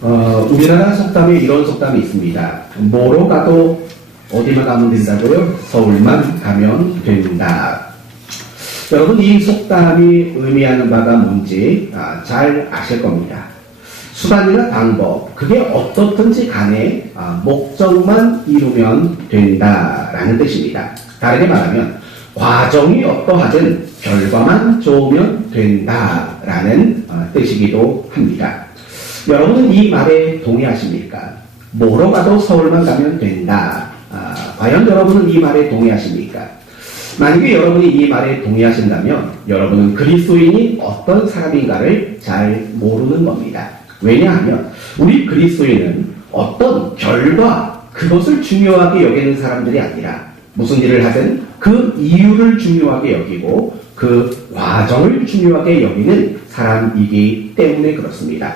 우리나라 속담에 이런 속담이 있습니다. 뭐로 가도 어디만 가면 된다고요? 서울만 가면 된다. 여러분, 이 속담이 의미하는 바가 뭔지 잘 아실 겁니다. 수단이나 방법, 그게 어떻든지 간에 목적만 이루면 된다라는 뜻입니다. 다르게 말하면 과정이 어떠하든 결과만 좋으면 된다라는 뜻이기도 합니다. 여러분은 이 말에 동의하십니까? 뭐로 가도 서울만 가면 된다. 과연 여러분은 이 말에 동의하십니까? 만약에 여러분이 이 말에 동의하신다면 여러분은 그리스도인이 어떤 사람인가를 잘 모르는 겁니다. 왜냐하면 우리 그리스도인은 어떤 결과, 그것을 중요하게 여기는 사람들이 아니라 무슨 일을 하든 그 이유를 중요하게 여기고 그 과정을 중요하게 여기는 사람이기 때문에 그렇습니다.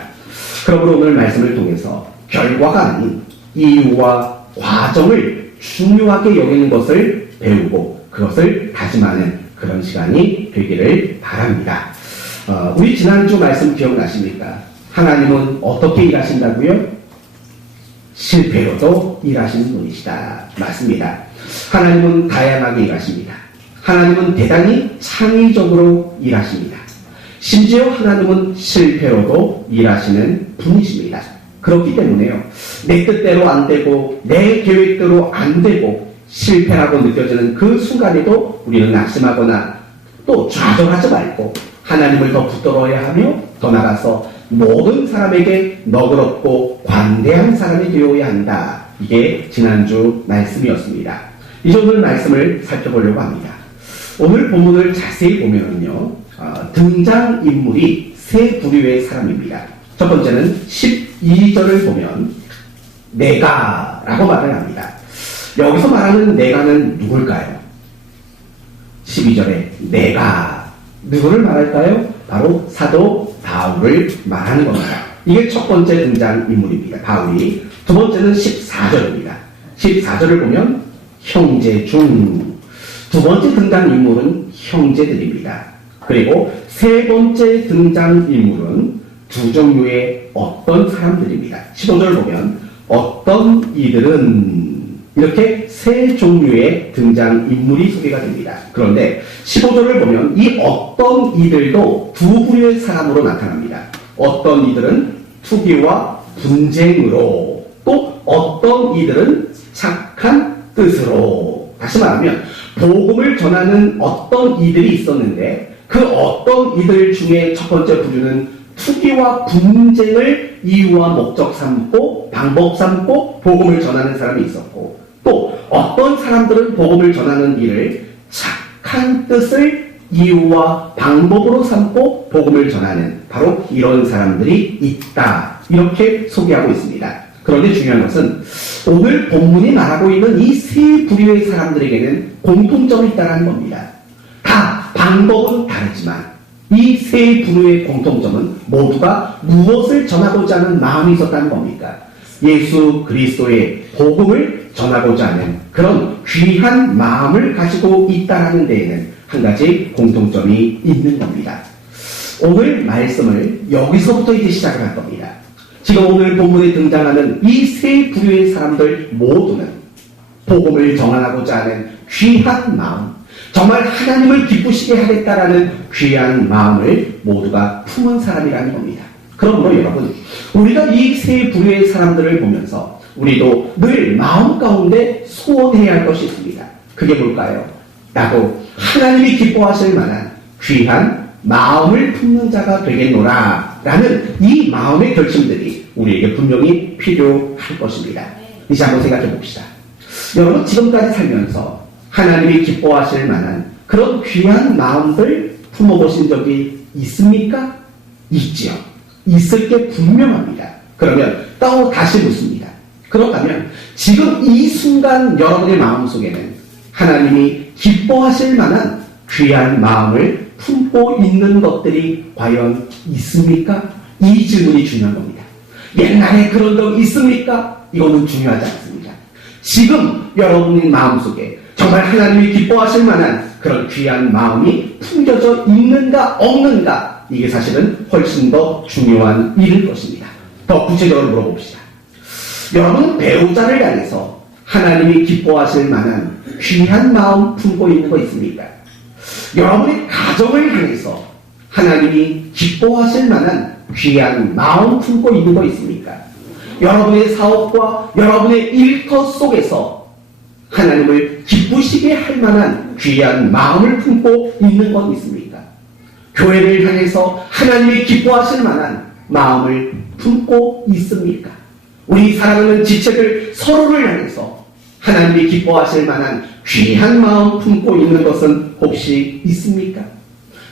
그러므로 오늘 말씀을 통해서 결과가 아닌 이유와 과정을 중요하게 여기는 것을 배우고 그것을 다짐하는 그런 시간이 되기를 바랍니다. 우리 지난주 말씀 기억나십니까? 하나님은 어떻게 일하신다고요? 실패로도 일하시는 분이시다. 맞습니다. 하나님은 다양하게 일하십니다. 하나님은 대단히 창의적으로 일하십니다. 심지어 하나님은 실패로도 일하시는 분이십니다. 그렇기 때문에요, 내 뜻대로 안 되고 내 계획대로 안 되고 실패라고 느껴지는 그 순간에도 우리는 낙심하거나 또 좌절하지 말고 하나님을 더 붙들어야 하며 더 나아가서 모든 사람에게 너그럽고 관대한 사람이 되어야 한다. 이게 지난주 말씀이었습니다. 이제 오늘 말씀을 살펴보려고 합니다. 오늘 본문을 자세히 보면요, 등장인물이 세 부류의 사람입니다. 첫 번째는 12절을 보면 내가 라고 말을 합니다. 여기서 말하는 내가는 누굴까요? 12절에 내가 누구를 말할까요? 바로 사도 바울을 말하는 겁니다. 이게 첫 번째 등장인물입니다. 바울이. 두 번째는 14절입니다. 14절을 보면 형제 중. 두 번째 등장인물은 형제들입니다. 그리고 세 번째 등장인물은 두 종류의 어떤 사람들입니다. 15절을 보면 어떤 이들은 이렇게 세 종류의 등장인물이 소개가 됩니다. 그런데 15절을 보면 이 어떤 이들도 두 부류의 사람으로 나타납니다. 어떤 이들은 투기와 분쟁으로, 또 어떤 이들은 착한 뜻으로. 다시 말하면 복음을 전하는 어떤 이들이 있었는데 그 어떤 이들 중에 첫 번째 부류는 투기와 분쟁을 이유와 목적 삼고 방법 삼고 복음을 전하는 사람이 있었고, 또 어떤 사람들은 복음을 전하는 일을 착한 뜻을 이유와 방법으로 삼고 복음을 전하는 바로 이런 사람들이 있다. 이렇게 소개하고 있습니다. 그런데 중요한 것은 오늘 본문이 말하고 있는 이 세 부류의 사람들에게는 공통점이 있다는 겁니다. 다 방법은 다르지만 이 세 부류의 공통점은 모두가 무엇을 전하고자 하는 마음이 있었다는 겁니까? 예수 그리스도의 복음을 전하고자 하는 그런 귀한 마음을 가지고 있다는 데에는 한 가지 공통점이 있는 겁니다. 오늘 말씀을 여기서부터 이제 시작을 할 겁니다. 지금 오늘 본문에 등장하는 이 세 부류의 사람들 모두는 복음을 전하고자 하는 귀한 마음, 정말 하나님을 기쁘시게 하겠다라는 귀한 마음을 모두가 품은 사람이라는 겁니다. 그러므로 여러분, 우리가 이 세 부류의 사람들을 보면서 우리도 늘 마음 가운데 소원해야 할 것이 있습니다. 그게 뭘까요? 나도 하나님이 기뻐하실 만한 귀한 마음을 품는 자가 되겠노라 라는 이 마음의 결심들이 우리에게 분명히 필요할 것입니다. 이제 한번 생각해 봅시다. 여러분, 지금까지 살면서 하나님이 기뻐하실 만한 그런 귀한 마음들 품어보신 적이 있습니까? 있지요. 있을 게 분명합니다. 그러면 또 다시 묻습니다. 그렇다면 지금 이 순간 여러분의 마음속에는 하나님이 기뻐하실 만한 귀한 마음을 품고 있는 것들이 과연 있습니까? 이 질문이 중요한 겁니다. 옛날에 그런 적 있습니까? 이거는 중요하지 않습니다. 지금 여러분의 마음속에 정말 하나님이 기뻐하실 만한 그런 귀한 마음이 품겨져 있는가 없는가, 이게 사실은 훨씬 더 중요한 일일 것입니다. 더 구체적으로 물어봅시다. 여러분 배우자를 향해서 하나님이 기뻐하실 만한 귀한 마음 품고 있는 거 있습니까? 여러분의 가정을 향해서 하나님이 기뻐하실 만한 귀한 마음 품고 있는 거 있습니까? 여러분의 사업과 여러분의 일터 속에서 하나님을 기쁘시게 할 만한 귀한 마음을 품고 있는 것 있습니까? 교회를 향해서 하나님이 기뻐하실 만한 마음을 품고 있습니까? 우리 사랑하는 지체들 서로를 향해서 하나님이 기뻐하실 만한 귀한 마음 품고 있는 것은 혹시 있습니까?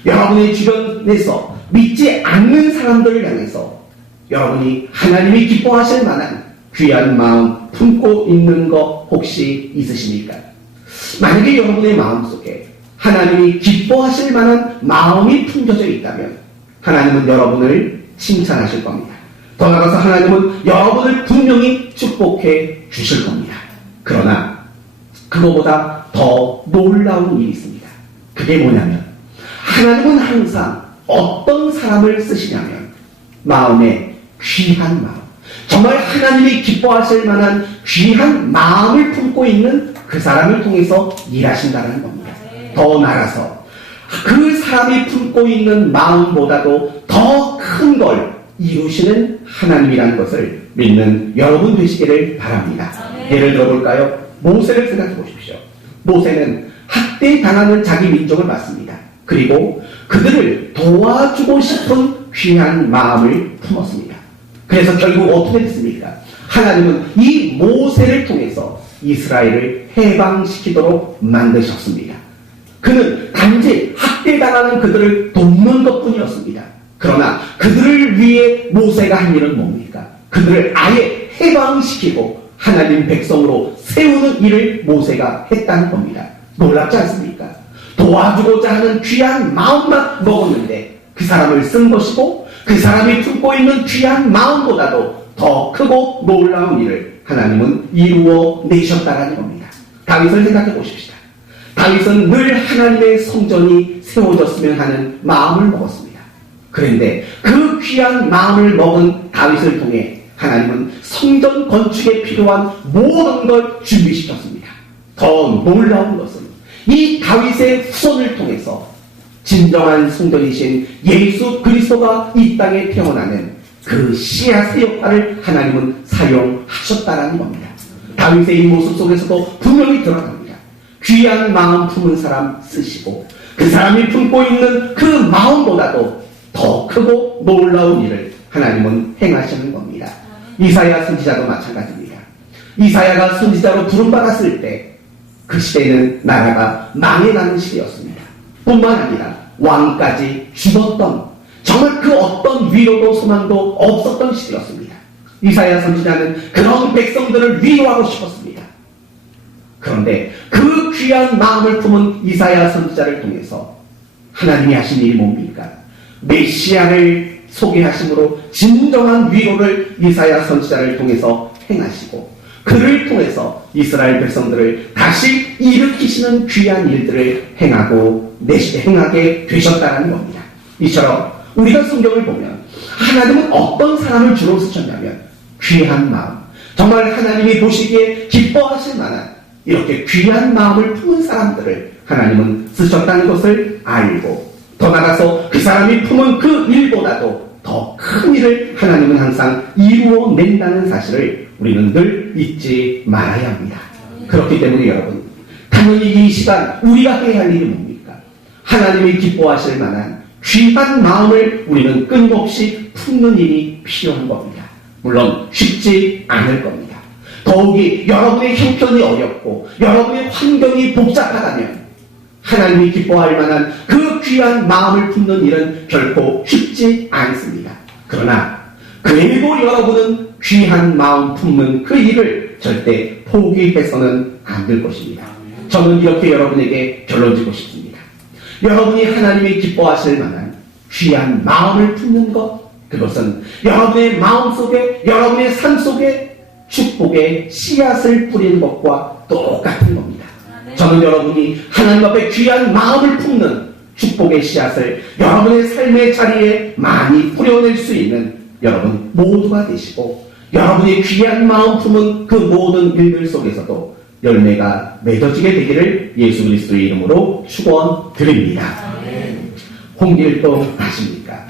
여러분의 주변에서 믿지 않는 사람들을 향해서 여러분이 하나님이 기뻐하실 만한 귀한 마음 품고 있는 것 혹시 있으십니까? 만약에 여러분의 마음속에 하나님이 기뻐하실 만한 마음이 품겨져 있다면 하나님은 여러분을 칭찬하실 겁니다. 더 나아가서 하나님은 여러분을 분명히 축복해 주실 겁니다. 그러나 그거보다 더 놀라운 일이 있습니다. 그게 뭐냐면 하나님은 항상 어떤 사람을 쓰시냐면 마음에 귀한 마음, 정말 하나님이 기뻐하실 만한 귀한 마음을 품고 있는 그 사람을 통해서 일하신다는 겁니다. 더 나아가서 그 사람이 품고 있는 마음보다도 더 큰 걸 이루시는 하나님이라는 것을 믿는 여러분 되시기를 바랍니다. 예를 들어볼까요? 모세를 생각해 보십시오. 모세는 학대당하는 자기 민족을 봤습니다. 그리고 그들을 도와주고 싶은 귀한 마음을 품었습니다. 그래서 결국 어떻게 됐습니까? 하나님은 이 모세를 통해서 이스라엘을 해방시키도록 만드셨습니다. 그는 단지 학대당하는 그들을 돕는 것뿐이었습니다. 그러나 그들을 위해 모세가 한 일은 뭡니까? 그들을 아예 해방시키고 하나님 백성으로 세우는 일을 모세가 했다는 겁니다. 놀랍지 않습니까? 도와주고자 하는 귀한 마음만 먹었는데 그 사람을 쓴 것이고 그 사람이 품고 있는 귀한 마음보다도 더 크고 놀라운 일을 하나님은 이루어 내셨다는 겁니다. 다윗을 생각해 보십시다. 다윗은 늘 하나님의 성전이 세워졌으면 하는 마음을 먹었습니다. 그런데 그 귀한 마음을 먹은 다윗을 통해 하나님은 성전 건축에 필요한 모든 걸 준비시켰습니다. 더 놀라운 것은 이 다윗의 후손을 통해서 진정한 성전이신 예수 그리스도가 이 땅에 태어나는 그 씨앗의 역할을 하나님은 사용하셨다는 겁니다. 다윗의 이 모습 속에서도 분명히 드러납니다. 귀한 마음 품은 사람 쓰시고 그 사람이 품고 있는 그 마음보다도 더 크고 놀라운 일을 하나님은 행하시는 겁니다. 이사야 선지자도 마찬가지입니다. 이사야가 선지자로 부름받았을 때 그 시대는 나라가 망해가는 시대였습니다. 뿐만 아니라 왕까지 죽었던, 정말 그 어떤 위로도 소망도 없었던 시대였습니다. 이사야 선지자는 그런 백성들을 위로하고 싶었습니다. 그런데 그 귀한 마음을 품은 이사야 선지자를 통해서 하나님이 하신 일이 뭡니까? 메시아를 소개하심으로 진정한 위로를 이사야 선지자를 통해서 행하시고 그를 통해서 이스라엘 백성들을 다시 일으키시는 귀한 일들을 행하게 되셨다는 겁니다. 이처럼 우리가 성경을 보면 하나님은 어떤 사람을 주로 쓰셨냐면 귀한 마음, 정말 하나님이 보시기에 기뻐하실 만한 이렇게 귀한 마음을 품은 사람들을 하나님은 쓰셨다는 것을 알고 더 나아가서 그 사람이 품은 그 일보다도 더 큰 일을 하나님은 항상 이루어낸다는 사실을 우리는 늘 잊지 말아야 합니다. 그렇기 때문에 여러분, 당연히 이 시간 우리가 해야 할 일이 뭡니까? 하나님이 기뻐하실 만한 귀한 마음을 우리는 끊임없이 품는 일이 필요한 겁니다. 물론 쉽지 않을 겁니다. 더욱이 여러분의 형편이 어렵고 여러분의 환경이 복잡하다면 하나님이 기뻐할 만한 그 귀한 마음을 품는 일은 결코 쉽지 않습니다. 그러나 그래도 여러분은 귀한 마음 품는 그 일을 절대 포기해서는 안 될 것입니다. 저는 이렇게 여러분에게 결론 짓고 싶습니다. 여러분이 하나님이 기뻐하실 만한 귀한 마음을 품는 것, 그것은 여러분의 마음속에, 여러분의 삶 속에 축복의 씨앗을 뿌리는 것과 똑같은 겁니다. 저는 여러분이 하나님 앞에 귀한 마음을 품는 축복의 씨앗을 여러분의 삶의 자리에 많이 뿌려낼 수 있는 여러분 모두가 되시고 여러분이 귀한 마음 품은 그 모든 일들 속에서도 열매가 맺어지게 되기를 예수 그리스도의 이름으로 축원드립니다. 홍길동 아십니까?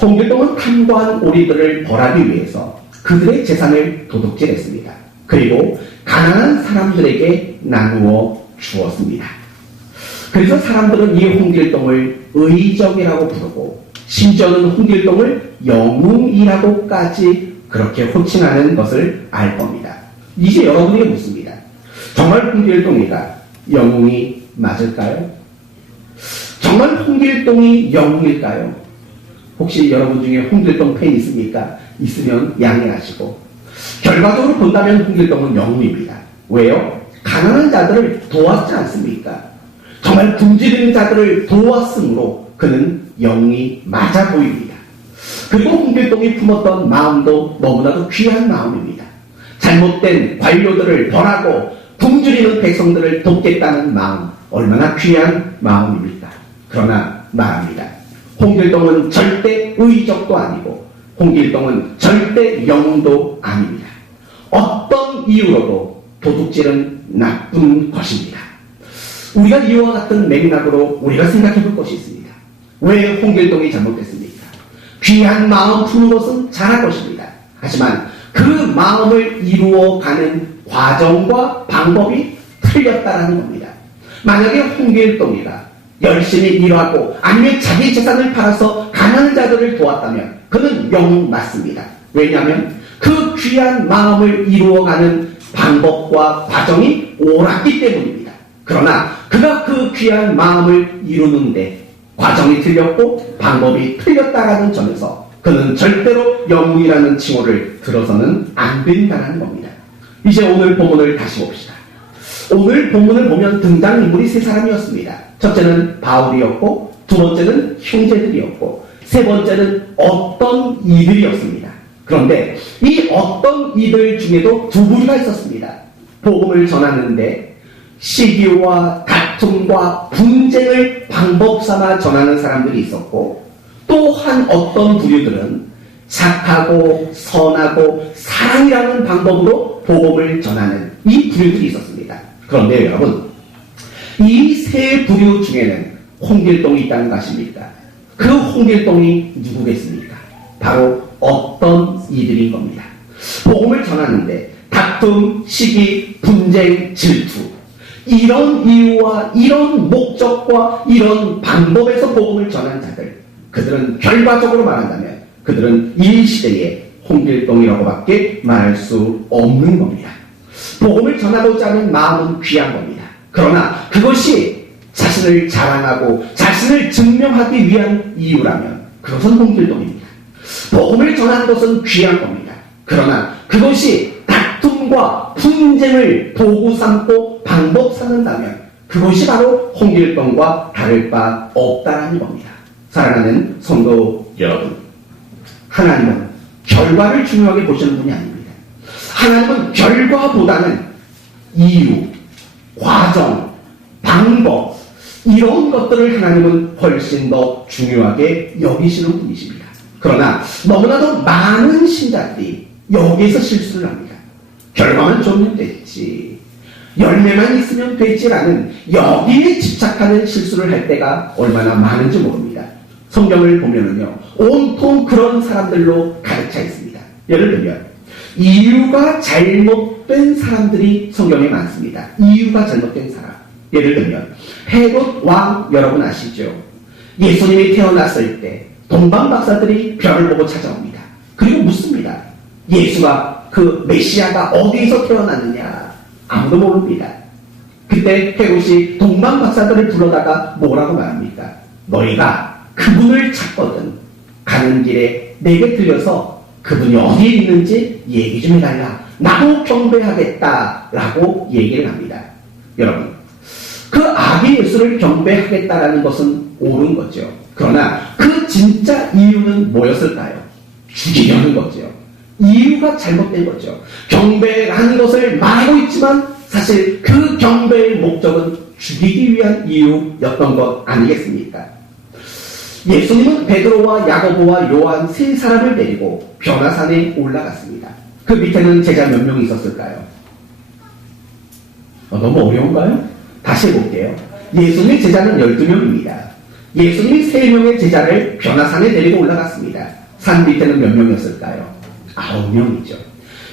홍길동은 탐구한 오리들을 벌하기 위해서 그들의 재산을 도둑질했습니다. 그리고 가난한 사람들에게 나누어 주었습니다. 그래서 사람들은 이 홍길동을 의적이라고 부르고 심지어는 홍길동을 영웅이라고까지 그렇게 호칭하는 것을 알 겁니다. 이제 여러분에게 묻습니다. 정말 홍길동이가 영웅이 맞을까요? 정말 홍길동이 영웅일까요? 혹시 여러분 중에 홍길동 팬 있습니까? 있으면 양해하시고 결과적으로 본다면 홍길동은 영웅입니다. 왜요? 가난한 자들을 도왔지 않습니까? 정말 굶주리는 자들을 도왔으므로 그는 영웅이 맞아 보입니다. 그리고 홍길동이 품었던 마음도 너무나도 귀한 마음입니다. 잘못된 관료들을 벌하고 굶주리는 백성들을 돕겠다는 마음, 얼마나 귀한 마음입니까? 그러나 말합니다. 홍길동은 절대 의적도 아니고 홍길동은 절대 영웅도 아닙니다. 어떤 이유로도 도둑질은 나쁜 것입니다. 우리가 이와 같은 맥락으로 우리가 생각해 볼 것이 있습니다. 왜 홍길동이 잘못됐습니까? 귀한 마음 푸는 것은 잘한 것입니다. 하지만 그 마음을 이루어가는 과정과 방법이 틀렸다라는 겁니다. 만약에 홍길동이가 열심히 일하고 아니면 자기 재산을 팔아서 가난한 자들을 도왔다면 그는 영웅 맞습니다. 왜냐하면 그 귀한 마음을 이루어가는 방법과 과정이 옳았기 때문입니다. 그러나 그가 그 귀한 마음을 이루는데 과정이 틀렸고 방법이 틀렸다라는 점에서 그는 절대로 영웅이라는 칭호를 들어서는 안 된다는 겁니다. 이제 오늘 본문을 다시 봅시다. 오늘 본문을 보면 등장인물이 세 사람이었습니다. 첫째는 바울이었고 두 번째는 형제들이었고 세 번째는 어떤 이들이었습니다. 그런데 이 어떤 이들 중에도 두 부류가 있었습니다. 복음을 전하는데 시기와 다툼과 분쟁을 방법 삼아 전하는 사람들이 있었고 또 한 어떤 부류들은 착하고 선하고 사랑이라는 방법으로 복음을 전하는 이 부류들이 있었습니다. 그런데 여러분 이 세 부류 중에는 홍길동이 있다는 것입니까? 그 홍길동이 누구겠습니까? 바로 어떤 이들인 겁니다. 복음을 전하는데 다툼, 시기, 분쟁, 질투 이런 이유와 이런 목적과 이런 방법에서 복음을 전한 자들 그들은 결과적으로 말한다면 그들은 이 시대의 홍길동이라고밖에 말할 수 없는 겁니다. 복음을 전하고자 하는 마음은 귀한 겁니다. 그러나 그것이 자신을 자랑하고 자신을 증명하기 위한 이유라면 그것은 홍길동입니다. 복음을 전하는 것은 귀한 겁니다. 그러나 그것이 다툼과 분쟁을 도구 삼고 방법 삼는다면 그것이 바로 홍길동과 다를 바 없다라는 겁니다. 사랑하는 성도 여러분, 하나님은 결과를 중요하게 보시는 분이 아닙니다. 하나님은 결과보다는 이유, 과정, 방법 이런 것들을 하나님은 훨씬 더 중요하게 여기시는 분이십니다. 그러나 너무나도 많은 신자들이 여기에서 실수를 합니다. 결과만 좋으면 됐지, 열매만 있으면 되지라는 여기에 집착하는 실수를 할 때가 얼마나 많은지 모릅니다. 성경을 보면은요, 온통 그런 사람들로 가득 차 있습니다. 예를 들면 이유가 잘못된 사람들이 성경에 많습니다. 이유가 잘못된 사람. 예를 들면 헤롯 왕 여러분 아시죠? 예수님이 태어났을 때 동방 박사들이 별을 보고 찾아옵니다. 그리고 묻습니다. 예수가 그 메시아가 어디에서 태어났느냐? 아무도 모릅니다. 그때 헤롯이 동방 박사들을 불러다가 뭐라고 말합니까? 너희가 그분을 찾거든 가는 길에 내게 들려서 그분이 어디에 있는지 얘기 좀 해달라. 나도 경배하겠다라고 얘기를 합니다. 여러분, 그 아기 예수를 경배하겠다라는 것은 옳은 거죠. 그러나 그 진짜 이유는 뭐였을까요? 죽이려는 거죠. 이유가 잘못된 거죠. 경배라는 것을 말하고 있지만 사실 그 경배의 목적은 죽이기 위한 이유였던 것 아니겠습니까? 예수님은 베드로와 야고보와 요한 세 사람을 데리고 변화산에 올라갔습니다. 그 밑에는 제자 몇 명이 있었을까요? 너무 어려운가요? 다시 해볼게요. 예수님의 제자는 12명입니다. 예수님이 3명의 제자를 변화산에 데리고 올라갔습니다. 산 밑에는 몇 명이었을까요? 9명이죠.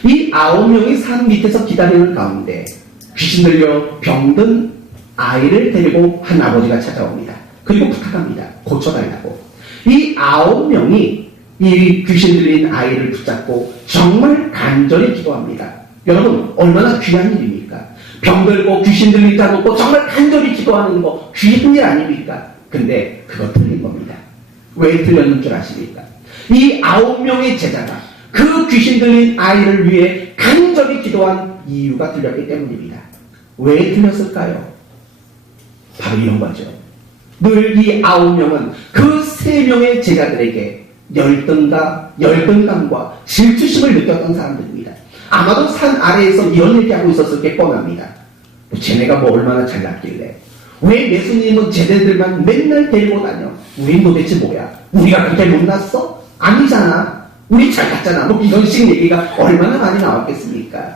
이 9명이 산 밑에서 기다리는 가운데 귀신 들려 병든 아이를 데리고 한 아버지가 찾아옵니다. 그리고 부탁합니다. 고쳐달라고. 이 9명이 이 귀신 들린 아이를 붙잡고 정말 간절히 기도합니다. 여러분, 얼마나 귀한 일입니까? 병들고 귀신 들린 자 놓고 정말 간절히 기도하는 거 귀한 일 아닙니까? 근데 그거 틀린 겁니다. 왜 틀렸는 줄 아십니까? 이 9명의 제자가 그 귀신 들린 아이를 위해 간절히 기도한 이유가 틀렸기 때문입니다. 왜 틀렸을까요? 바로 이런 거죠. 늘 이 9명은 그 3명의 제자들에게 열등감과 질투심을 느꼈던 사람들입니다. 아마도 산 아래에서 이런 얘기하고 있었을 게 뻔합니다. 쟤네가 뭐 얼마나 잘났길래, 왜 예수님은 쟤네들만 맨날 데리고 다녀? 우린 도대체 뭐야? 우리가 그렇게 못났어? 아니잖아. 우리 잘 갔잖아. 뭐 이런 식 얘기가 얼마나 많이 나왔겠습니까?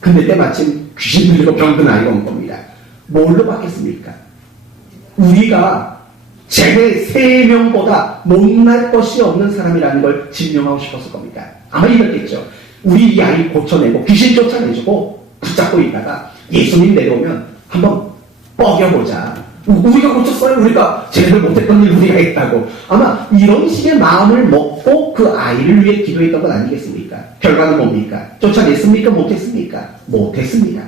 근데 때마침 귀신 들리고 병든 아이가 온 겁니다. 뭘로 받겠습니까? 우리가 쟤네 3명보다 못날 것이 없는 사람이라는 걸 증명하고 싶었을 겁니다. 아마 이랬겠죠. 우리 이 아이 고쳐내고 귀신 쫓아내주고 붙잡고 있다가 예수님 내려오면 한번 뻐겨보자. 우리가 고쳤어요. 우리가 쟤네들 못했던 일 우리가 했다고. 아마 이런 식의 마음을 먹고 그 아이를 위해 기도했던 건 아니겠습니까? 결과는 뭡니까? 쫓아냈습니까? 못했습니까? 못했습니다.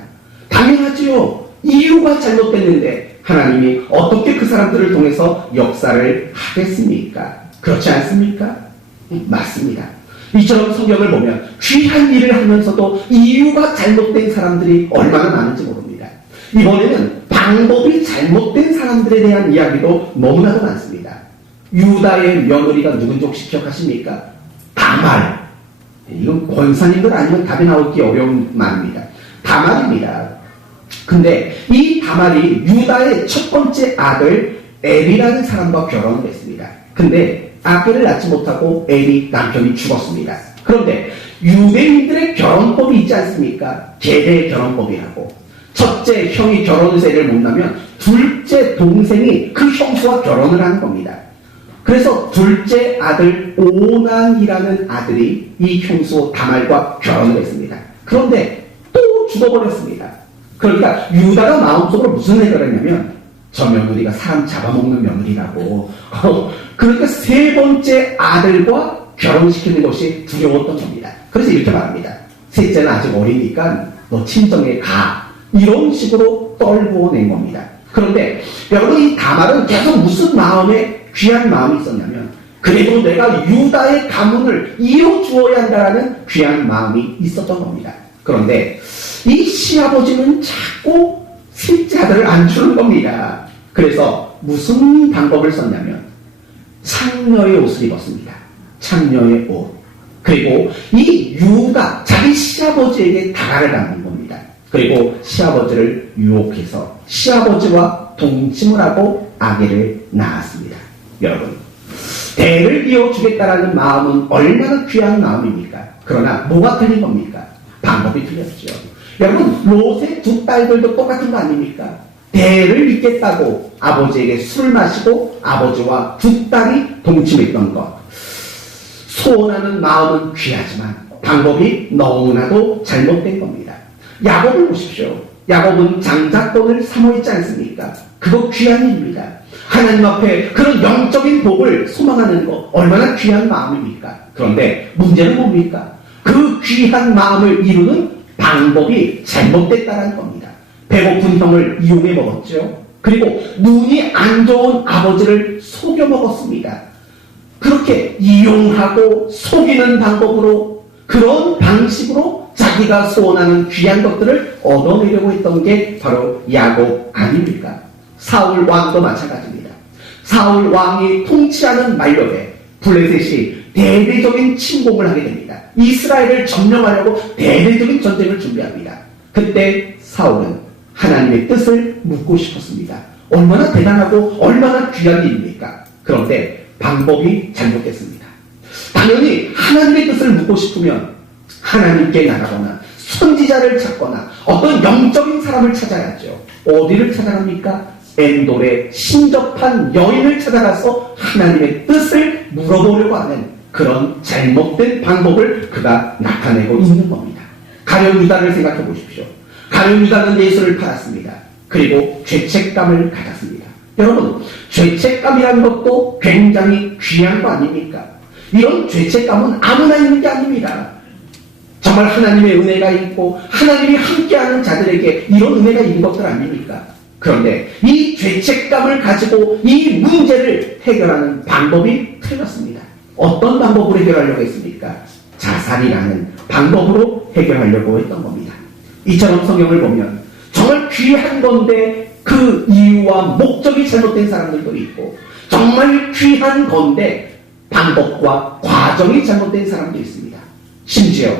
당연하지요. 이유가 잘못됐는데 하나님이 어떻게 그 사람들을 통해서 역사를 하겠습니까? 그렇지 않습니까? 맞습니다. 이처럼 성경을 보면 귀한 일을 하면서도 이유가 잘못된 사람들이 얼마나 많은지 모릅니다. 이번에는 방법이 잘못된 사람들에 대한 이야기도 너무나도 많습니다. 유다의 며느리가 누군지 혹시 기억하십니까? 다말. 이건 권사님들 아니면 답이 나오기 어려운 말입니다. 다말입니다. 근데 이 다말이 유다의 첫 번째 아들 엘이라는 사람과 결혼을 했습니다. 근데 아기를 낳지 못하고 엘이 남편이 죽었습니다. 그런데 유대인들의 결혼법이 있지 않습니까? 계대 결혼법이라고. 첫째 형이 결혼세를 못 나면 둘째 동생이 그 형수와 결혼을 하는 겁니다. 그래서 둘째 아들 오난이라는 아들이 이 형수 다말과 결혼을 했습니다. 그런데 또 죽어버렸습니다. 그러니까 유다가 마음속으로 무슨 생각을 했냐면 저 며느리가 사람 잡아먹는 며느리라고. 그러니까 3번째 아들과 결혼시키는 것이 두려웠던 겁니다. 그래서 이렇게 말합니다. 셋째는 아직 어리니까 너 친정에 가. 이런 식으로 떨고 낸 겁니다. 그런데 여러분, 이 다말은 계속 무슨 마음에 귀한 마음이 있었냐면 그래도 내가 유다의 가문을 이어주어야 한다는 귀한 마음이 있었던 겁니다. 그런데 이 시아버지는 자꾸 셋째 아들을 안 주는 겁니다. 그래서 무슨 방법을 썼냐면 창녀의 옷을 입었습니다. 창녀의 옷. 그리고 이 유가 자기 시아버지에게 다가를 담는 겁니다. 그리고 시아버지를 유혹해서 시아버지와 동침을 하고 아기를 낳았습니다. 여러분, 대를 이어주겠다라는 마음은 얼마나 귀한 마음입니까? 그러나 뭐가 틀린 겁니까? 방법이 틀렸죠. 여러분, 롯의 2 딸들도 똑같은 거 아닙니까? 대를 잇겠다고 아버지에게 술 마시고 아버지와 2 딸이 동침했던 것. 소원하는 마음은 귀하지만 방법이 너무나도 잘못된 겁니다. 야곱을 보십시오. 야곱은 장자권을 사모했지 않습니까? 그거 귀한 일입니다. 하나님 앞에 그런 영적인 복을 소망하는 거 얼마나 귀한 마음입니까? 그런데 문제는 뭡니까? 그 귀한 마음을 이루는 방법이 잘못됐다는 겁니다. 배고픈 형을 이용해 먹었죠. 그리고 눈이 안 좋은 아버지를 속여 먹었습니다. 그렇게 이용하고 속이는 방법으로, 그런 방식으로 자기가 소원하는 귀한 것들을 얻어내려고 했던 게 바로 야곱 아닙니까? 사울 왕도 마찬가지입니다. 사울 왕이 통치하는 말년에 블레셋이 대대적인 침공을 하게 됩니다. 이스라엘을 점령하려고 대대적인 전쟁을 준비합니다. 그때 사울은 하나님의 뜻을 묻고 싶었습니다. 얼마나 대단하고 얼마나 귀한 일입니까? 그런데 방법이 잘못됐습니다. 당연히 하나님의 뜻을 묻고 싶으면 하나님께 나가거나 선지자를 찾거나 어떤 영적인 사람을 찾아야죠. 어디를 찾아갑니까? 엔돌의 신접한 여인을 찾아가서 하나님의 뜻을 물어보려고 하는 그런 잘못된 방법을 그가 나타내고 있는 겁니다. 가룟 유다를 생각해 보십시오. 가룟 유다는 예수를 팔았습니다. 그리고 죄책감을 가졌습니다. 여러분, 죄책감이라는 것도 굉장히 귀한 거 아닙니까? 이런 죄책감은 아무나 있는 게 아닙니다. 정말 하나님의 은혜가 있고 하나님이 함께하는 자들에게 이런 은혜가 있는 것들 아닙니까? 그런데 이 죄책감을 가지고 이 문제를 해결하는 방법이 틀렸습니다. 어떤 방법으로 해결하려고 했습니까? 자살이라는 방법으로 해결하려고 했던 겁니다. 이처럼 성경을 보면 정말 귀한 건데 그 이유와 목적이 잘못된 사람들도 있고, 정말 귀한 건데 방법과 과정이 잘못된 사람도 있습니다. 심지어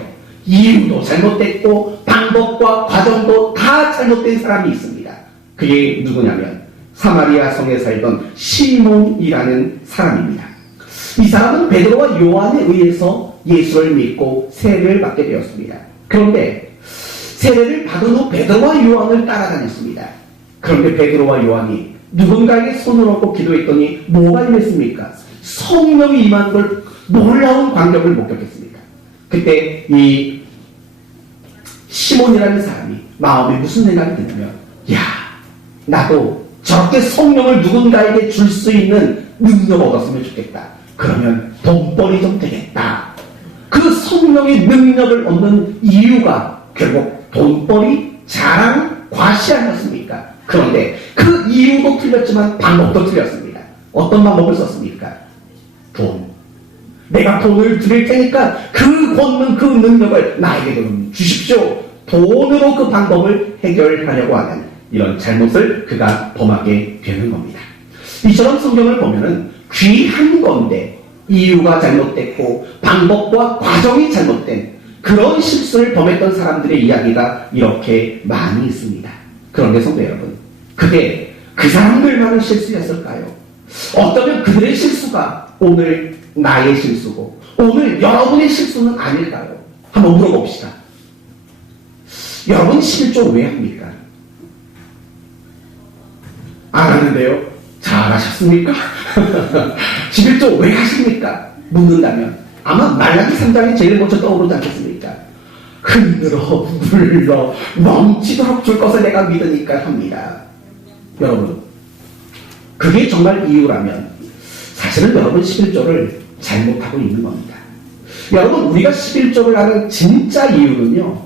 이유도 잘못됐고 방법과 과정도 다 잘못된 사람이 있습니다. 그게 누구냐면 사마리아 성에 살던 시몬이라는 사람입니다. 이 사람은 베드로와 요한에 의해서 예수를 믿고 세례를 받게 되었습니다. 그런데 세례를 받은 후 베드로와 요한을 따라다녔습니다. 그런데 베드로와 요한이 누군가에게 손을 얹고 기도했더니 뭐가 임했습니까? 성령이 임한 걸 놀라운 광경을 목격했습니다. 그때 이 시몬이라는 사람이 마음에 무슨 생각이 드냐면, 야, 나도 저렇게 성령을 누군가에게 줄 수 있는 능력 얻었으면 좋겠다. 그러면 돈벌이 좀 되겠다. 그 성령의 능력을 얻는 이유가 결국 돈벌이, 자랑, 과시 아니었습니까? 그런데 그 이유도 틀렸지만 방법도 틀렸습니다. 어떤 방법을 썼습니까? 돈. 내가 돈을 드릴 테니까 그 권능, 그 능력을 나에게 좀 주십시오. 돈으로 그 방법을 해결하려고 하는 이런 잘못을 그가 범하게 되는 겁니다. 이처럼 성경을 보면은 귀한 건데 이유가 잘못됐고 방법과 과정이 잘못된 그런 실수를 범했던 사람들의 이야기가 이렇게 많이 있습니다. 그런데 성도 여러분, 그게 그 사람들만의 실수였을까요? 어쩌면 그들의 실수가 오늘 나의 실수고 오늘 여러분의 실수는 아닐까요? 한번 물어봅시다. 여러분 11조 왜 합니까? 안 하는데요? 잘하셨습니까? 11조 왜 하십니까? 묻는다면 아마 말라기 3장이 제일 먼저 떠오르지 않겠습니까? 흔들어 물러 넘치도록 줄 것을 내가 믿으니까 합니다. 여러분, 그게 정말 이유라면 사실은 여러분 11조를 잘못하고 있는 겁니다. 여러분, 우리가 11조를 하는 진짜 이유는요,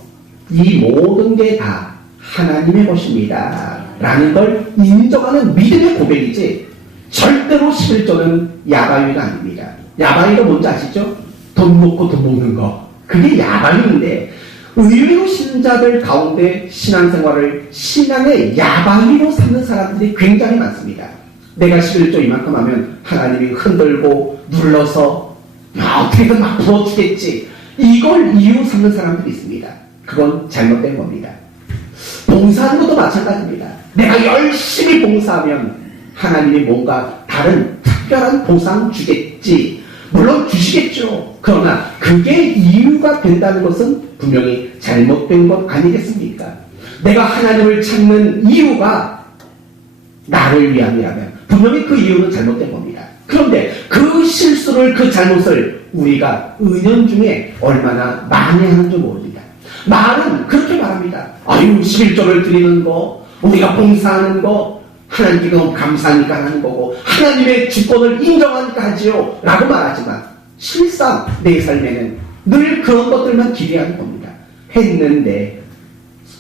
이 모든 게 다 하나님의 것입니다 라는 걸 인정하는 믿음의 고백이지, 절대로 11조는 야바위가 아닙니다. 야바위가 뭔지 아시죠? 돈 먹고 돈 먹는 거, 그게 야바위인데 의외로 신자들 가운데 신앙생활을 신앙의 야바위로 삼는 사람들이 굉장히 많습니다. 내가 11조 이만큼 하면 하나님이 흔들고 눌러서 어떻게든 막 부어주겠지, 이걸 이유 삼는 사람들이 있습니다. 그건 잘못된 겁니다. 봉사하는 것도 마찬가지입니다. 내가 열심히 봉사하면 하나님이 뭔가 다른 특별한 보상 주겠지. 물론 주시겠죠. 그러나 그게 이유가 된다는 것은 분명히 잘못된 것 아니겠습니까? 내가 하나님을 찾는 이유가 나를 위함이라면 분명히 그 이유는 잘못된 겁니다. 그런데 그 실수를, 그 잘못을 우리가 은연중에 얼마나 많이 하는 줄 모릅니다. 말은 그렇게 말합니다. 아유, 11조를 드리는 거, 우리가 봉사하는 거, 하나님께 너무 감사하니까 하는 거고 하나님의 주권을 인정하니까 하지요 라고 말하지만 실상 내 삶에는 늘 그런 것들만 기대하는 겁니다. 했는데,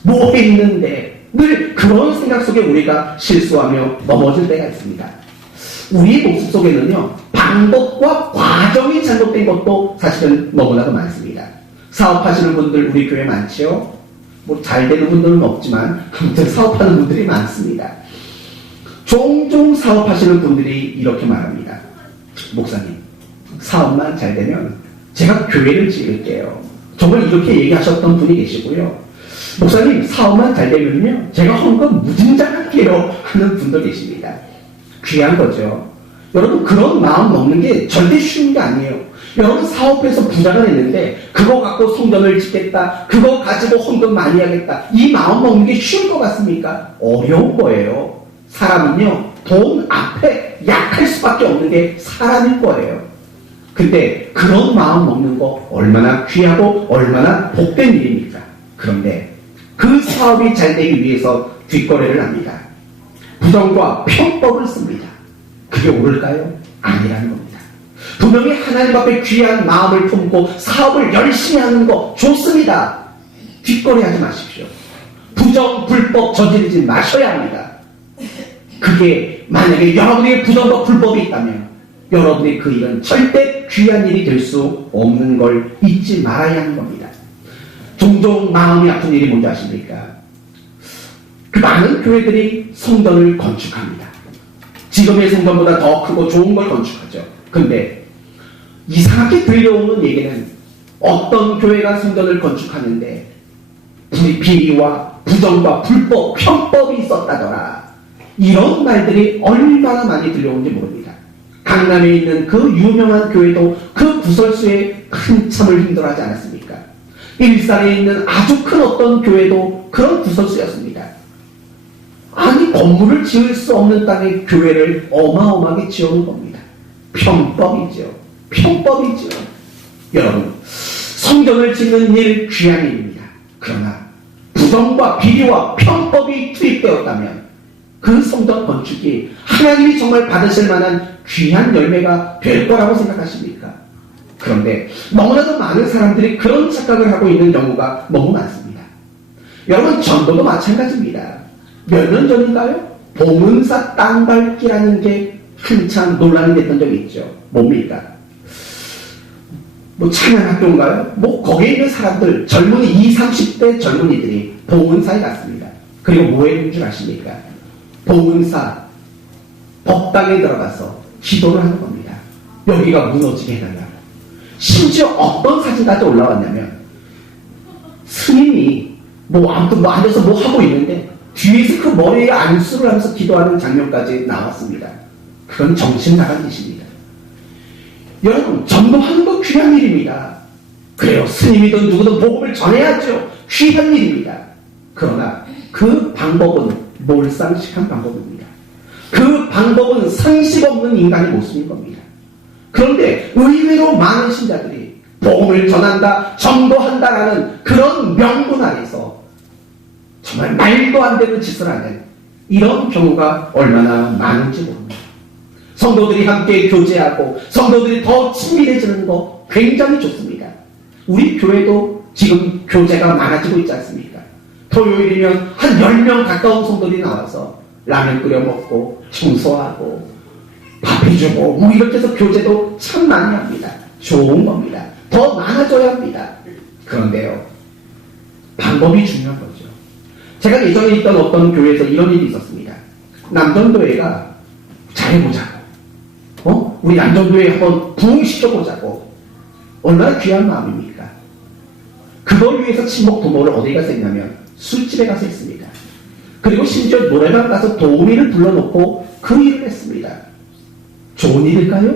뭐 했는데, 늘 그런 생각 속에 우리가 실수하며 넘어질 때가 있습니다. 우리 모습 속에는요, 방법과 과정이 잘못된 것도 사실은 너무나도 많습니다. 사업하시는 분들 우리 교회 많지요? 뭐 잘 되는 분들은 없지만 아무튼 사업하는 분들이 많습니다. 종종 사업하시는 분들이 이렇게 말합니다. 목사님, 사업만 잘 되면 제가 교회를 지을게요. 정말 이렇게 얘기하셨던 분이 계시고요. 목사님, 사업만 잘 되면요 제가 헌금 무진장할게요 하는 분도 계십니다. 귀한 거죠. 여러분, 그런 마음 먹는 게 절대 쉬운 게 아니에요. 여러분, 사업해서 부자가 됐는데 그거 갖고 성전을 짓겠다, 그거 가지고 헌금 많이 하겠다, 이 마음 먹는 게 쉬운 것 같습니까? 어려운 거예요. 사람은요, 돈 앞에 약할 수밖에 없는 게 사람일 거예요. 근데 그런 마음 먹는 거 얼마나 귀하고 얼마나 복된 일입니까? 그런데 그 사업이 잘 되기 위해서 뒷거래를 합니다. 부정과 편법을 씁니다. 그게 옳을까요? 아니라는 겁니다. 분명히 하나님 앞에 귀한 마음을 품고 사업을 열심히 하는 거 좋습니다. 뒷거래하지 마십시오. 부정, 불법 저지르지 마셔야 합니다. 그게 만약에 여러분의 부정과 불법이 있다면 여러분의 그 일은 절대 귀한 일이 될 수 없는 걸 잊지 말아야 하는 겁니다. 종종 마음이 아픈 일이 뭔지 아십니까? 그 많은 교회들이 성전을 건축합니다. 지금의 성전보다 더 크고 좋은 걸 건축하죠. 근데 이상하게 들려오는 얘기는 어떤 교회가 성전을 건축하는데 비리와 부정과 불법, 편법이 있었다더라. 이런 말들이 얼마나 많이 들려오는지 모릅니다. 강남에 있는 그 유명한 교회도 그 구설수에 한참을 힘들어하지 않았습니까? 일산에 있는 아주 큰 어떤 교회도 그런 구설수였습니다. 아니, 건물을 지을 수 없는 땅에 교회를 어마어마하게 지어놓은 겁니다. 편법이죠. 편법이죠. 여러분, 성전을 짓는 일 귀한 일입니다. 그러나 부정과 비리와 편법이 투입되었다면 그 성전 건축이 하나님이 정말 받으실 만한 귀한 열매가 될 거라고 생각하십니까? 그런데 너무나도 많은 사람들이 그런 착각을 하고 있는 경우가 너무 많습니다. 여러분, 전도도 마찬가지입니다. 몇 년 전인가요? 봉은사 땅밟기라는 게 한참 논란이 됐던 적이 있죠. 뭡니까? 뭐 찬양학교인가요? 뭐 거기에 있는 사람들, 젊은이 20, 30대 젊은이들이 봉은사에 갔습니다. 그리고 뭐 했는 줄 아십니까? 봉은사 법당에 들어가서 기도를 하는 겁니다. 여기가 무너지게 해달라고. 심지어 어떤 사진까지 올라왔냐면 스님이 아무튼 앉아서 뭐 하고 있는데 뒤에서 그 머리에 안수를 하면서 기도하는 장면까지 나왔습니다. 그건 정신 나간 짓입니다. 여러분, 전도하는 거 귀한 일입니다. 그래요. 스님이든 누구든 복음을 전해야죠. 귀한 일입니다. 그러나 그 방법은 몰상식한 방법입니다. 그 방법은 상식 없는 인간의 모습인 겁니다. 그런데 의외로 많은 신자들이 복음을 전한다, 전도한다라는 그런 명분 아래서 정말 말도 안 되는 짓을 하는 이런 경우가 얼마나 많은지 모릅니다. 성도들이 함께 교제하고 성도들이 더 친밀해지는 거 굉장히 좋습니다. 우리 교회도 지금 교제가 많아지고 있지 않습니까? 토요일이면 한 10명 가까운 성도들이 나와서 라면 끓여 먹고 청소하고 밥 해주고 뭐 이렇게 해서 교제도 참 많이 합니다. 좋은 겁니다. 더 많아져야 합니다. 그런데요, 방법이 중요한 거죠. 제가 예전에 있던 어떤 교회에서 이런 일이 있었습니다. 남전도회가 잘해보자고, 우리 남전도회 한번 부흥시켜보자고. 얼마나 귀한 마음입니까? 그걸 위해서 친목 부모를 어디 가서 했냐면 술집에 가서 했습니다. 그리고 심지어 노래방 가서 도우미를 불러놓고 그 일을 했습니다. 좋은 일일까요?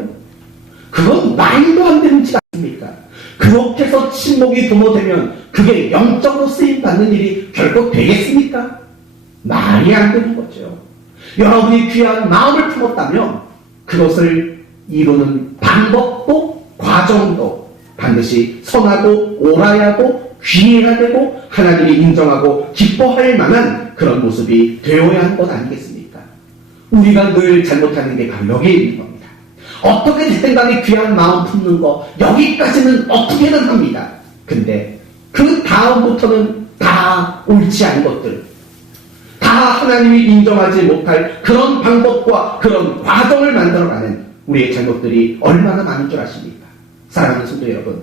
그건 말도 안 되는 짓 아닙니까? 그렇게 해서 친목이 부모되면 그게 영적으로 쓰임받는 일이 결코 되겠습니까? 말이 안 되는 거죠. 여러분이 귀한 마음을 품었다면 그것을 이루는 방법도 과정도 반드시 선하고 옳아야 하고 귀해야 되고 하나님이 인정하고 기뻐할 만한 그런 모습이 되어야 하는 것 아니겠습니까? 우리가 늘 잘못하는 게 바로 여기에 있는 겁니다. 어떻게 됐든 간에 귀한 마음 품는 거 여기까지는 어떻게든 합니다. 근데 그 다음부터는 다 옳지 않은 것들, 다 하나님이 인정하지 못할 그런 방법과 그런 과정을 만들어가는 우리의 잘못들이 얼마나 많은 줄 아십니까? 사랑하는 성도 여러분,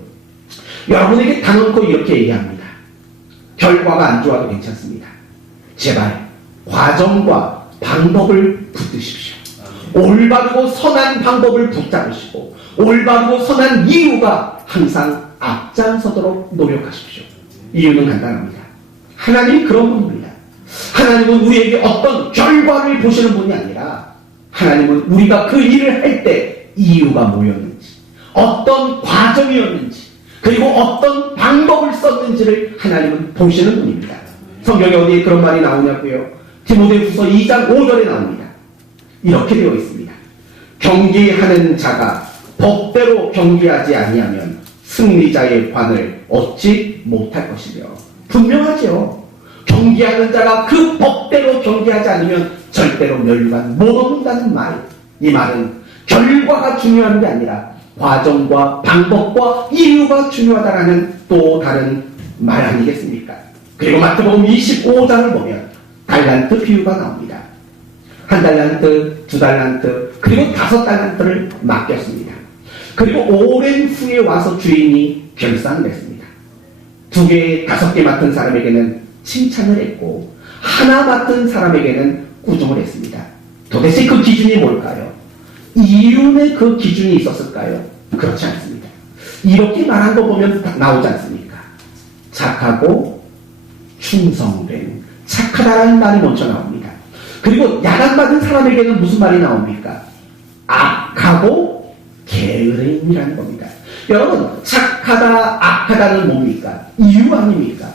여러분에게 단언코 이렇게 얘기합니다. 결과가 안 좋아도 괜찮습니다. 제발 과정과 방법을 붙드십시오. 올바르고 선한 방법을 붙잡으시고 올바르고 선한 이유가 항상 앞장서도록 노력하십시오. 이유는 간단합니다. 하나님이 그런 분입니다. 하나님은 우리에게 어떤 결과를 보시는 분이 아니라 하나님은 우리가 그 일을 할 때 이유가 뭐였는지, 어떤 과정이었는지, 그리고 어떤 방법을 썼는지를 하나님은 보시는 분입니다. 성경에 어디에 그런 말이 나오냐고요? 디모데후서 2장 5절에 나옵니다. 이렇게 되어 있습니다. 경기하는 자가 법대로 경기하지 아니하면 승리자의 관을 얻지 못할 것이며, 분명하죠. 경기하는 자가 그 법대로 경기하지 않으면 절대로 멸류관 못 얻는다는 말. 이 말은 결과가 중요한 게 아니라 과정과 방법과 이유가 중요하다라는 또 다른 말 아니겠습니까? 그리고 마태복음 25장을 보면 달란트 비유가 나옵니다. 1달란트, 2달란트, 그리고 5달란트를 맡겼습니다. 그리고 오랜 후에 와서 주인이 결산을 했습니다. 2개, 5개 맡은 사람에게는 칭찬을 했고, 하나 맡은 사람에게는 꾸중을 했습니다. 도대체 그 기준이 뭘까요? 이윤의 그 기준이 있었을까요? 그렇지 않습니다. 이렇게 말한 거 보면 나오지 않습니까? 착하고 충성된, 착하다라는 말이 먼저 나옵니다. 그리고 야단받은 사람에게는 무슨 말이 나옵니까? 악하고 게으름이라는 겁니다. 여러분, 착하다, 악하다는 뭡니까? 이유 아닙니까?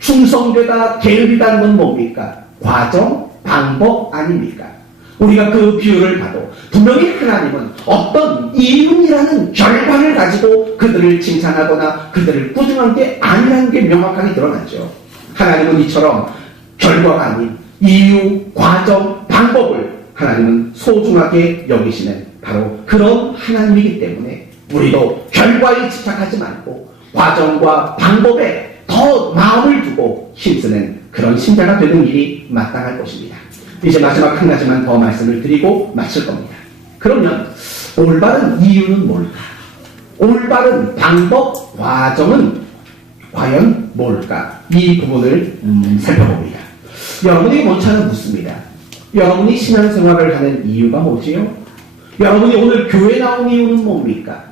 충성되다, 게으르다는 건 뭡니까? 과정, 방법 아닙니까? 우리가 그 비유를 봐도 분명히 하나님은 어떤 이윤이라는 결과를 가지고 그들을 칭찬하거나 그들을 꾸중한 게 아니라는 게 명확하게 드러났죠. 하나님은 이처럼 결과가 아닌 이유, 과정, 방법을 하나님은 소중하게 여기시는 바로 그런 하나님이기 때문에 우리도 결과에 집착하지 말고 과정과 방법에 더 마음을 두고 힘쓰는 그런 신자가 되는 일이 마땅할 것입니다. 이제 마지막 한 가지만 더 말씀을 드리고 마칠 겁니다. 그러면 올바른 이유는 뭘까? 올바른 방법, 과정은 과연 뭘까? 이 부분을 살펴봅니다. 여러분이 먼저 묻습니다. 여러분이 신앙생활을 하는 이유가 뭐지요? 여러분이 오늘 교회 나온 이유는 뭡니까?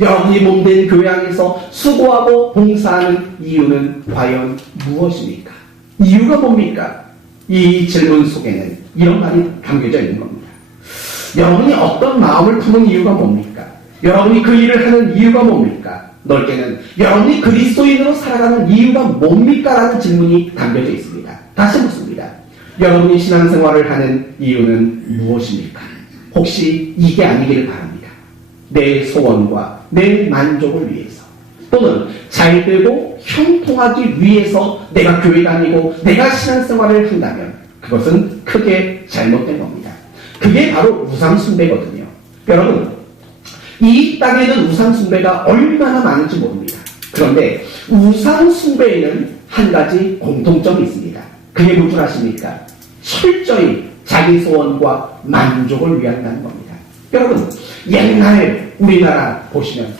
여러분이 몸된 교회 안에서 수고하고 봉사하는 이유는 과연 무엇입니까? 이유가 뭡니까? 이 질문 속에는 이런 말이 담겨져 있는 겁니다. 여러분이 어떤 마음을 품은 이유가 뭡니까? 여러분이 그 일을 하는 이유가 뭡니까? 넓게는 여러분이 그리스도인으로 살아가는 이유가 뭡니까? 라는 질문이 담겨져 있습니다. 다시 묻습니다. 여러분이 신앙생활을 하는 이유는 무엇입니까? 혹시 이게 아니기를 바랍니다. 내 소원과 내 만족을 위해서, 또는 잘되고 형통하기 위해서 내가 교회 다니고 내가 신앙생활을 한다면 그것은 크게 잘못된 겁니다. 그게 바로 우상숭배거든요. 여러분, 이 땅에는 우상숭배가 얼마나 많은지 모릅니다. 그런데 우상숭배에는 한 가지 공통점이 있습니다. 그게 무슨 아십니까? 철저히 자기 소원과 만족을 위한다는 겁니다. 여러분, 옛날 우리나라 보시면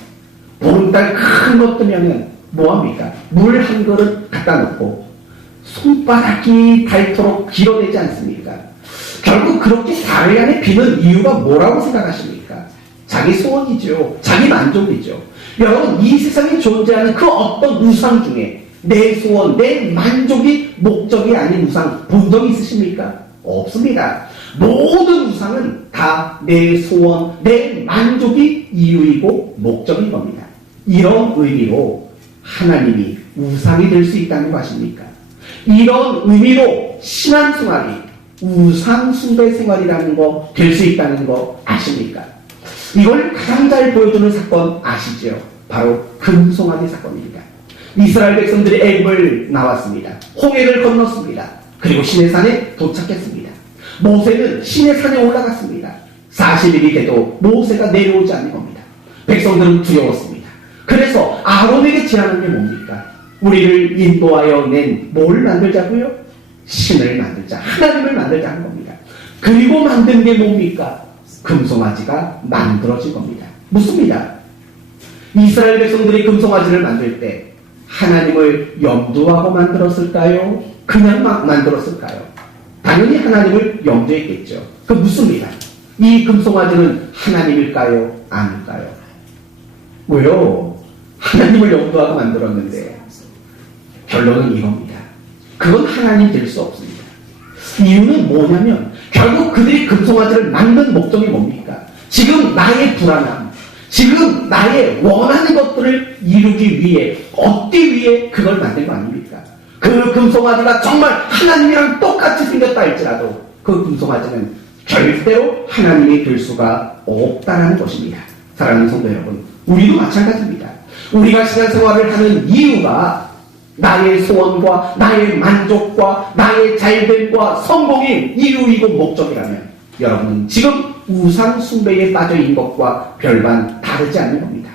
보름달 큰 것 뜨면은 뭐합니까? 물 한 그릇 갖다 놓고 손바닥이 닳도록 길어내지 않습니까? 결국 그렇게 달에 안에 비는 이유가 뭐라고 생각하십니까? 자기 소원이죠. 자기 만족이죠. 여러분, 이 세상에 존재하는 그 어떤 우상 중에 내 소원, 내 만족이 목적이 아닌 우상 본 적 있으십니까? 없습니다. 모든 우상은 다 내 소원, 내 만족이 이유이고 목적인 겁니다. 이런 의미로 하나님이 우상이 될 수 있다는 거 아십니까? 이런 의미로 신앙생활이 우상숭배 생활이라는 거 될 수 있다는 거 아십니까? 이걸 가장 잘 보여주는 사건 아시죠? 바로 금송아지 사건입니다. 이스라엘 백성들이 애굽을 나왔습니다. 홍해를 건넜습니다. 그리고 시내산에 도착했습니다. 모세는 시내산에 올라갔습니다. 40일이 돼도 모세가 내려오지 않는 겁니다. 백성들은 두려웠습니다. 그래서 아론에게 제안한 게 뭡니까? 우리를 인도하여 낸 뭘 만들자고요? 신을 만들자, 하나님을 만들자 하는 겁니다. 그리고 만든 게 뭡니까? 금송아지가 만들어진 겁니다. 묻습니다. 이스라엘 백성들이 금송아지를 만들 때 하나님을 염두하고 만들었을까요? 그냥 막 만들었을까요? 당연히 하나님을 염두했겠죠. 그 묻습니다. 이 금송아지는 하나님일까요? 아닐까요? 왜요? 하나님을 염두하고 만들었는데 결론은 이겁니다. 그건 하나님 될 수 없습니다. 이유는 뭐냐면 결국 그들이 금송아지를 만든 목적이 뭡니까? 지금 나의 불안함, 지금 나의 원하는 것들을 이루기 위해, 얻기 위해 그걸 만든 거 아닙니까? 그 금송아지가 정말 하나님이랑 똑같이 생겼다 할지라도 그 금송아지는 절대로 하나님이 될 수가 없다는 것입니다. 사랑하는 성도 여러분, 우리도 마찬가지입니다. 우리가 신앙생활을 하는 이유가 나의 소원과 나의 만족과 나의 잘됨과 성공이 이유이고 목적이라면 여러분은 지금 우상 숭배에 빠져있는 것과 별반 다르지 않는 겁니다.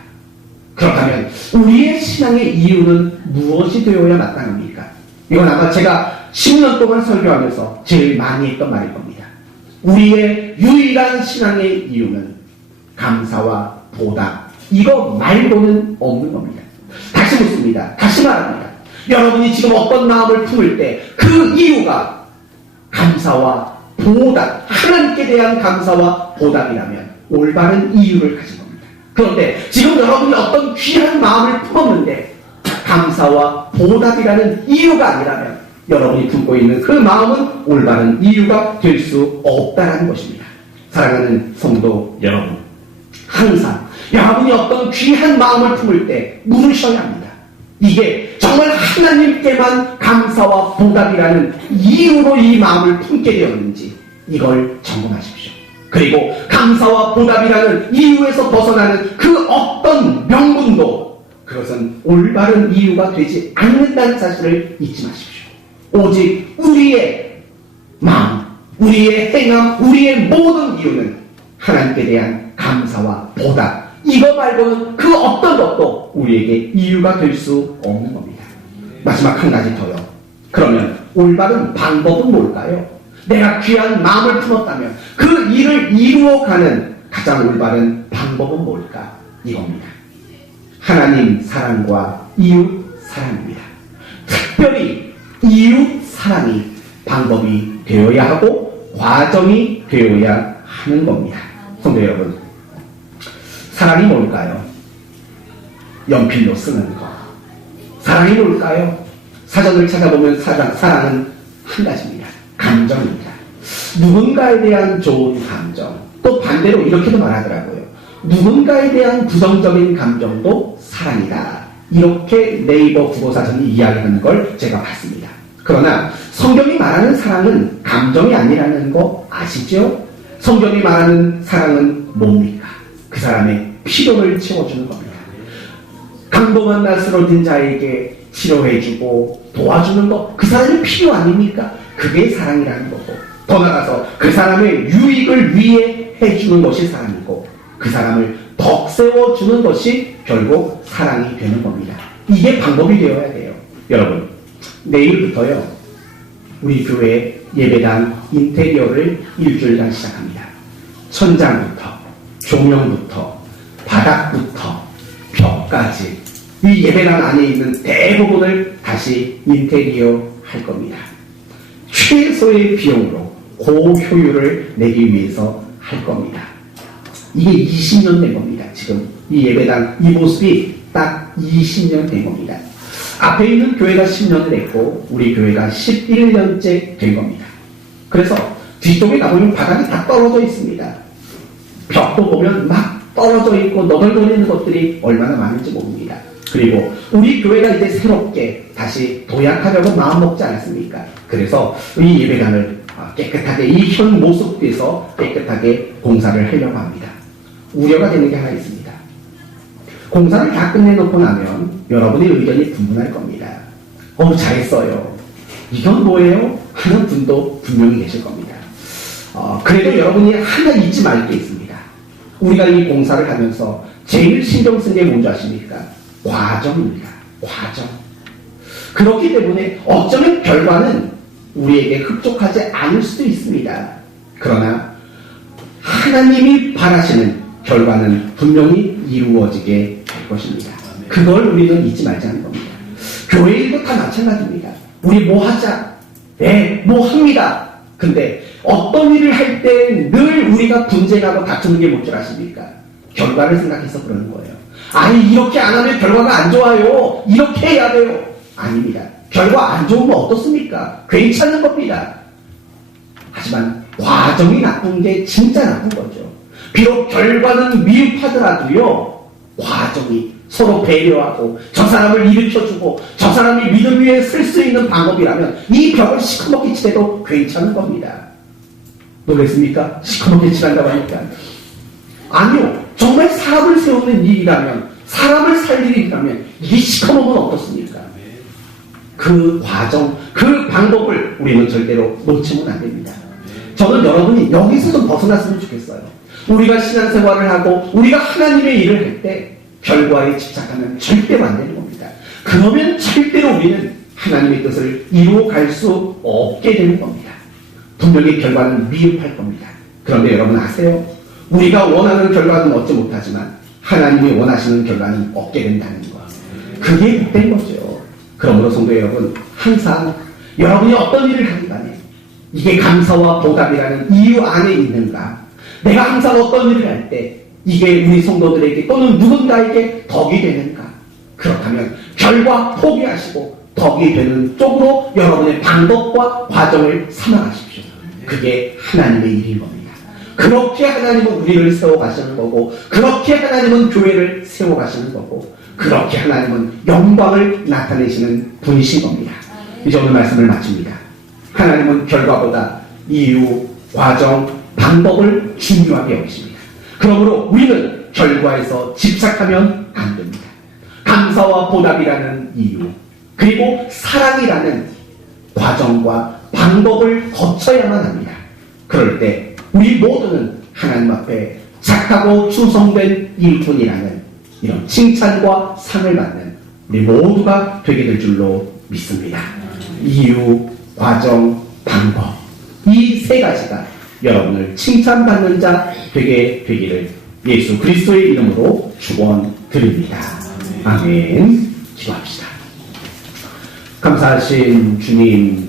그렇다면 우리의 신앙의 이유는 무엇이 되어야 마땅합니까? 이건 아마 제가 10년 동안 설교하면서 제일 많이 했던 말일 겁니다. 우리의 유일한 신앙의 이유는 감사와 보답, 이거 말고는 없는 겁니다. 다시 묻습니다. 다시 말합니다. 여러분이 지금 어떤 마음을 품을 때 그 이유가 감사와 보답, 하나님께 대한 감사와 보답이라면 올바른 이유를 가진 겁니다. 그런데 지금 여러분이 어떤 귀한 마음을 품었는데 감사와 보답이라는 이유가 아니라면 여러분이 품고 있는 그 마음은 올바른 이유가 될 수 없다는 것입니다. 사랑하는 성도 여러분, 항상 여러분이 어떤 귀한 마음을 품을 때 물으셔야 합니다. 이게 정말 하나님께만 감사와 보답이라는 이유로 이 마음을 품게 되었는지 이걸 점검하십시오. 그리고 감사와 보답이라는 이유에서 벗어나는 그 어떤 명분도 그것은 올바른 이유가 되지 않는다는 사실을 잊지 마십시오. 오직 우리의 마음, 우리의 행함, 우리의 모든 이유는 하나님께 대한 감사와 보답, 이거 말고는 그 어떤 것도 우리에게 이유가 될 수 없는 겁니다. 마지막 한 가지 더요. 그러면 올바른 방법은 뭘까요? 내가 귀한 마음을 품었다면 그 일을 이루어가는 가장 올바른 방법은 뭘까? 이겁니다. 하나님 사랑과 이웃 사랑입니다. 특별히 이웃 사랑이 방법이 되어야 하고 과정이 되어야 하는 겁니다. 성도 여러분, 사랑이 뭘까요? 연필로 쓰는 거. 사랑이 뭘까요? 사전을 찾아보면 사랑은 한 가지입니다. 감정입니다. 누군가에 대한 좋은 감정, 또 반대로 이렇게도 말하더라고요. 누군가에 대한 부정적인 감정도 사랑이다. 이렇게 네이버 국어사전이 이야기하는 걸 제가 봤습니다. 그러나 성경이 말하는 사랑은 감정이 아니라는 거 아시죠? 성경이 말하는 사랑은 뭡니까? 그 사람의 필요를 채워주는 겁니다. 강동한 날 쓰러진 자에게 치료해주고 도와주는 것, 그 사람의 필요 아닙니까? 그게 사랑이라는 거고, 더 나아가서 그 사람의 유익을 위해 해주는 것이 사랑이고, 그 사람을 덕 세워주는 것이 결국 사랑이 되는 겁니다. 이게 방법이 되어야 돼요. 여러분, 내일부터요, 우리 교회 예배당 인테리어를 일주일간 시작합니다. 천장부터, 조명부터, 바닥부터, 벽까지 이 예배당 안에 있는 대부분을 다시 인테리어 할 겁니다. 최소의 비용으로 고효율을 내기 위해서 할 겁니다. 이게 20년 된 겁니다. 지금 이 예배당 이 모습이 딱 20년 된 겁니다. 앞에 있는 교회가 10년을 했고 우리 교회가 11년째 된 겁니다. 그래서 뒤쪽에 가보면 바닥이 다 떨어져 있습니다. 벽도 보면 막 떨어져 있고 너덜거리는 것들이 얼마나 많은지 모릅니다. 그리고 우리 교회가 이제 새롭게 다시 도약하려고 마음먹지 않았습니까? 그래서 이 예배당을 깨끗하게 이 현 모습에서 깨끗하게 공사를 하려고 합니다. 우려가 되는 게 하나 있습니다. 공사를 다 끝내놓고 나면 여러분의 의견이 분분할 겁니다. 잘했어요. 이건 뭐예요? 하는 분도 분명히 계실 겁니다. 그래도 여러분이 하나 잊지 말 게 있습니다. 우리가 이 공사를 하면서 제일 신경 쓴 게 뭔지 아십니까? 과정입니다. 과정. 그렇기 때문에 어쩌면 결과는 우리에게 흡족하지 않을 수도 있습니다. 그러나 하나님이 바라시는 결과는 분명히 이루어지게 될 것입니다. 그걸 우리는 잊지 말자는 겁니다. 교회 일도 다 마찬가지입니다. 우리 뭐 하자. 네, 뭐 합니다. 근데 어떤 일을 할 때 늘 우리가 분쟁하고 다투는 게 뭔 줄 아십니까? 결과를 생각해서 그러는 거예요. 아니 이렇게 안 하면 결과가 안 좋아요. 이렇게 해야 돼요. 아닙니다. 결과 안 좋으면 어떻습니까? 괜찮은 겁니다. 하지만 과정이 나쁜 게 진짜 나쁜 거죠. 비록 결과는 미흡하더라도요, 과정이 서로 배려하고 저 사람을 일으켜주고 저 사람이 믿음 위에 설 수 있는 방법이라면 이 벽을 시커멓게 칠해도 괜찮은 겁니다. 놀랬습니까? 시커멓게 칠한다고 하니까. 아니요. 정말 사람을 세우는 일이라면, 사람을 살릴 일이라면 이게 시커멓면 어떻습니까? 그 과정, 그 방법을 우리는 절대로 놓치면 안 됩니다. 저는 여러분이 여기서 좀 벗어났으면 좋겠어요. 우리가 신앙생활을 하고 우리가 하나님의 일을 할 때 결과에 집착하면 절대로 안 되는 겁니다. 그러면 절대로 우리는 하나님의 뜻을 이루어갈 수 없게 되는 겁니다. 분명히 결과는 미흡할 겁니다. 그런데 여러분 아세요? 우리가 원하는 결과는 얻지 못하지만 하나님이 원하시는 결과는 얻게 된다는 거. 그게 복된 거죠. 그러므로 성도 여러분, 항상 여러분이 어떤 일을 하든 간에 이게 감사와 보답이라는 이유 안에 있는가? 내가 항상 어떤 일을 할 때 이게 우리 성도들에게 또는 누군가에게 덕이 되는가? 그렇다면 결과 포기하시고 덕이 되는 쪽으로 여러분의 방법과 과정을 삼아가십시오. 그게 하나님의 일인 겁니다. 그렇게 하나님은 우리를 세워가시는 거고, 그렇게 하나님은 교회를 세워가시는 거고, 그렇게 하나님은 영광을 나타내시는 분이신 겁니다. 이제 오늘 말씀을 마칩니다. 하나님은 결과보다 이유, 과정, 방법을 중요하게 여기십니다. 그러므로 우리는 결과에서 집착하면 안 됩니다. 감사와 보답이라는 이유, 그리고 사랑이라는 과정과 방법을 거쳐야만 합니다. 그럴 때 우리 모두는 하나님 앞에 착하고 충성된 일꾼이라는 이런 칭찬과 상을 받는 우리 모두가 되게 될 줄로 믿습니다. 이유, 과정, 방법, 이 세 가지가 여러분을 칭찬받는 자 되게 되기를 예수 그리스도의 이름으로 축원드립니다. 아멘. 기도합시다. 감사하신 주님,